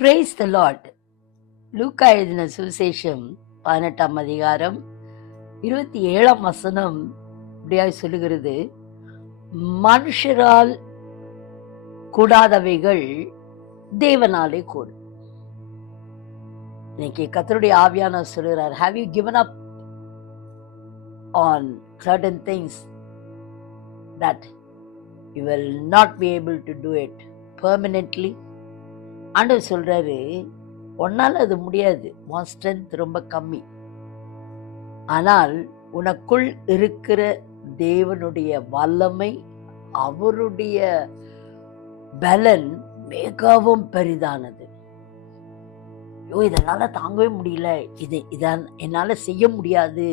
Praise the Lord. லூக்கா எழுதின சுவிசேஷம் 18ஆம் அதிகாரம் 27ஆம் வசனம் இப்படியாய் சொல்லுகிறது, மனுஷரால் கூடாதவைகள் தேவனாலே கூடும். இன்னைக்கு கர்த்தருடைய ஆவியானவர் சொல்லுகிறார், have you given up on certain things that you will not be able to do it permanently? ஆண்டவர் சொல்றாரு, உன்னால அது முடியாது, உன் ஸ்ட்ரென்த் ரொம்ப கம்மி. ஆனால் உனக்குள் இருக்கிற தேவனுடைய வல்லமை, அவருடைய பலன் மிகவும் பெரிதானது. ஐயோ, இதனால தாங்கவே முடியல, இதான் என்னால செய்ய முடியாது.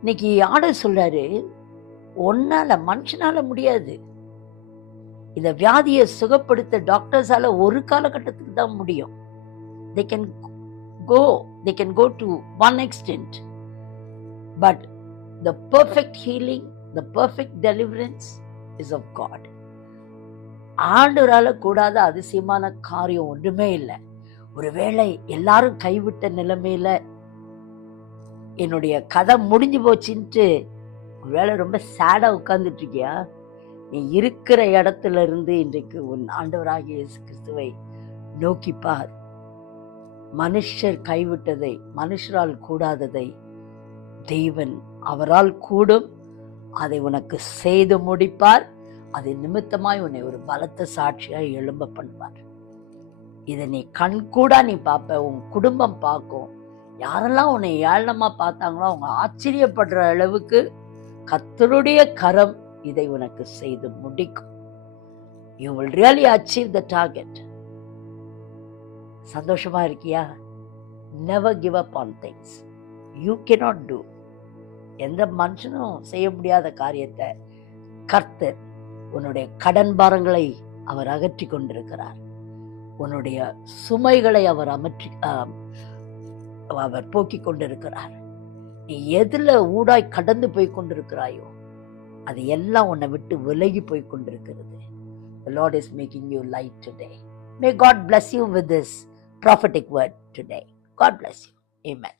இன்னைக்கு ஆண்டவர் சொல்றாரு, உன்னால மனுஷனால முடியாது. இந்த வியாதியை சுகப்படுத்த டாக்டர்ஸால ஒரு காலகட்டத்துக்கு தான் முடியும். they can go to one extent, but the perfect healing, the perfect deliverance is of God. ஆண்டவரால கூடாத அதிசயமான காரியம் ஒன்றுமே இல்லை. ஒருவேளை எல்லாரும் கைவிட்ட நிலைமையில என்னுடைய கதை முடிஞ்சு போச்சுன்ட்டு ஒருவேளை ரொம்ப சேடா உட்கார்ந்துட்டு இருக்கியா? நீ இருக்கிற இடத்துல இருந்து இன்றைக்கு உன் ஆண்டவராகிய இயேசு கிறிஸ்துவை நோக்கி பார். மனுஷர் கைவிட்டதை, மனுஷரால் கூடாததை தேவன் அவரால் கூடும். அதை உனக்கு செய்து முடிப்பார். அதை நிமித்தமாய் உன்னை ஒரு பலத்த சாட்சியாய் எழும்ப பண்ணுவார். இதை நீ கண்கூடா நீ பார்ப்ப, உன் குடும்பம் பார்க்கும். யாரெல்லாம் உன்னை ஏளனமா பார்த்தாங்களோ அவங்க ஆச்சரியப்படுற அளவுக்கு கர்த்தருடைய கரம் இதை உனக்கு செய்து முடிக்கும். You will really achieve the target. சந்தோஷமா இருக்கியா? Never give up on things you cannot do. எந்த மனுஷனும் செய்ய முடியாத காரியத்தை கர்த்தர், உன்னுடைய கடன் பாரங்களை அவர் அகற்றி கொண்டிருக்கிறார். உன்னுடைய சுமைகளை அவர் போக்கிக் கொண்டிருக்கிறார். நீ எதுல ஊடாய் கடந்து போய் கொண்டிருக்கிறாயோ அது எல்லாம் உன்னை விட்டு விலகி போய் கொண்டிருக்கிறது. The Lord is making you light today. May God bless you with this prophetic word today. God bless you. Amen.